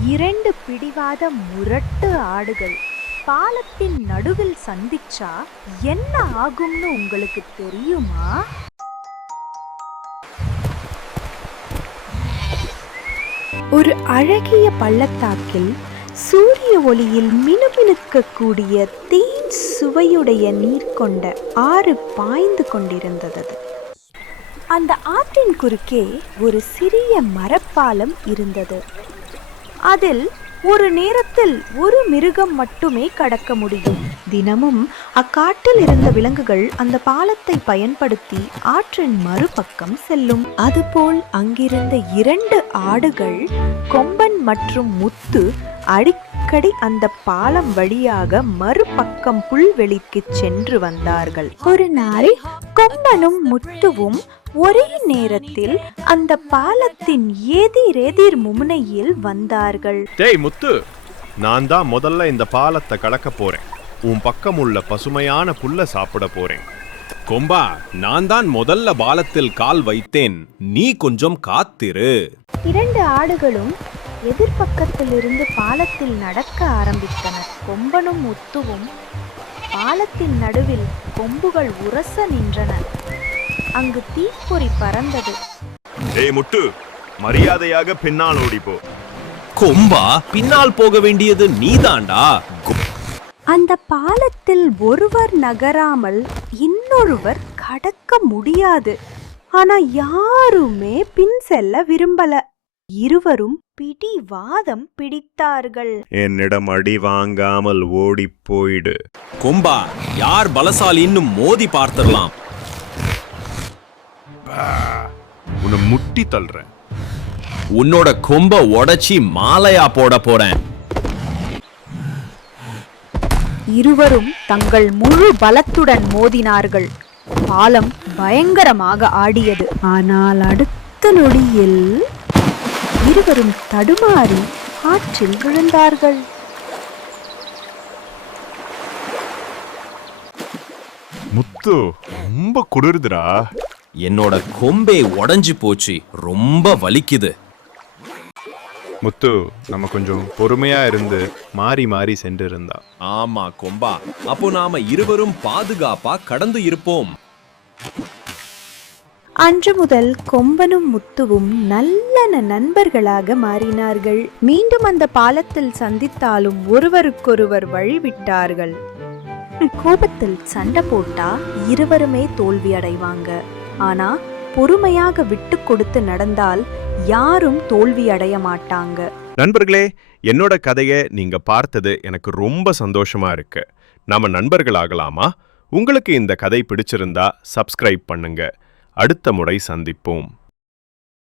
இரண்டு பிடிவாத முரட்டு ஆடுகள் பாலத்தின் நடுவில் சந்திச்சா என்ன ஆகும்னு உங்களுக்கு தெரியுமா? ஒரு அழகிய பள்ளத்தாக்கில் சூரிய ஒளியில் மினுமினுக்கக்கூடிய தேன் சுவையுடைய நீர் கொண்ட ஆறு பாய்ந்து கொண்டிருந்தது. அந்த ஆற்றின் குறுக்கே ஒரு சிறிய மரப்பாலம் இருந்தது. அதில் ஒரு நேரத்தில் ஒரு மிருகம் மட்டுமே கடக்க முடியும். தினமும் அக்காட்டில் இருந்த விலங்குகள் அந்த பாலத்தை பயன்படுத்தி ஆற்றின் மறுபக்கம் செல்லும். அதுபோல் அங்கிருந்த இரண்டு ஆடுகள், கொம்பன் மற்றும் முத்து, அடிக்கடி அந்த பாலம் வழியாக மறுபக்கம் புல்வெளிக்கு சென்று வந்தார்கள். ஒரு நாள் கொம்பனும் முத்துவும் ஒரே நேரத்தில் அந்த பாலத்தின் எதிரெதிர் முனையில் வந்தார்கள். டேய் முத்து, நான் தான் முதல்ல இந்த பாலத்தை கடக்க போறேன். உன் பக்கம் உள்ள பசுமையான புல்ல சாப்பிட போறேன். கொம்பா, நான் தான் முதல்ல பாலத்தில் கால் வைத்தேன், நீ கொஞ்சம் காத்திரு. இரண்டு ஆடுகளும் எதிர்பக்கத்தில் இருந்து பாலத்தில் நடக்க ஆரம்பித்தனர். கொம்பனும் முத்துவும் பாலத்தின் நடுவில் கொம்புகள் உரச நின்றன. அங்கு தீப்பொறி பறந்தது. டேய் முத்து, மரியாதையாக பின்னால் ஓடிப்போ. கொம்பா, பின்னால் போக வேண்டியது நீதாண்டா. அந்த பாலத்தில் ஒருவர் நகராமல் இன்னொருவர் கடக்க முடியாது. ஆனா யாருமே பின் செல்ல விரும்பல. இருவரும் பிடிவாதம் பிடித்தார்கள். என்னிடம் அடி வாங்காமல் ஓடி போயிடு. கொம்பா, யார் பலசாலின்னு மோதி பார்த்திடலாம். உன்னை முட்டி தள்ளுறேன். உன்னோட கொம்ப உடைச்சி மாலையா போட போறேன். இருவரும் தங்கள் முழு பலத்துடன் மோதினார்கள். பாலம் பயங்கரமாக ஆடியது. ஆனால் அடுத்த நொடியில் இருவரும் தடுமாறி ஆற்றில் விழுந்தார்கள். முத்து, ரொம்ப குளிருதுடா. என்னோட கொம்பே உடைஞ்சு போச்சு, ரொம்ப வலிக்குது. முத்து, நம்ம கொஞ்சம் பொறுமையா இருந்து மாறி மாறி சென்று இருந்தா. ஆமா கொம்பா, அப்போ நாம இருவரும் பாதுகாப்பா கடந்து இருப்போம். அன்று முதல் கொம்பனும் முத்துவும் நல்ல நண்பர்களாக மாறினார்கள். மீண்டும் அந்த பாலத்தில் சந்தித்தாலும் ஒருவருக்கொருவர் வழிவிட்டார்கள். கோபத்தில் சண்டை போட்டா இருவருமே தோல்வி அடைவாங்க. ஆனா பொறுமையாக விட்டு கொடுத்து நடந்தால் யாரும் தோல்வி அடைய மாட்டாங்க. நண்பர்களே, என்னோட கதையை நீங்க பார்த்தது எனக்கு ரொம்ப சந்தோஷமா இருக்கு. நாம நண்பர்களாகலாமா? உங்களுக்கு இந்த கதை பிடிச்சிருந்தா சப்ஸ்கிரைப் பண்ணுங்க. அடுத்த முறை சந்திப்போம்.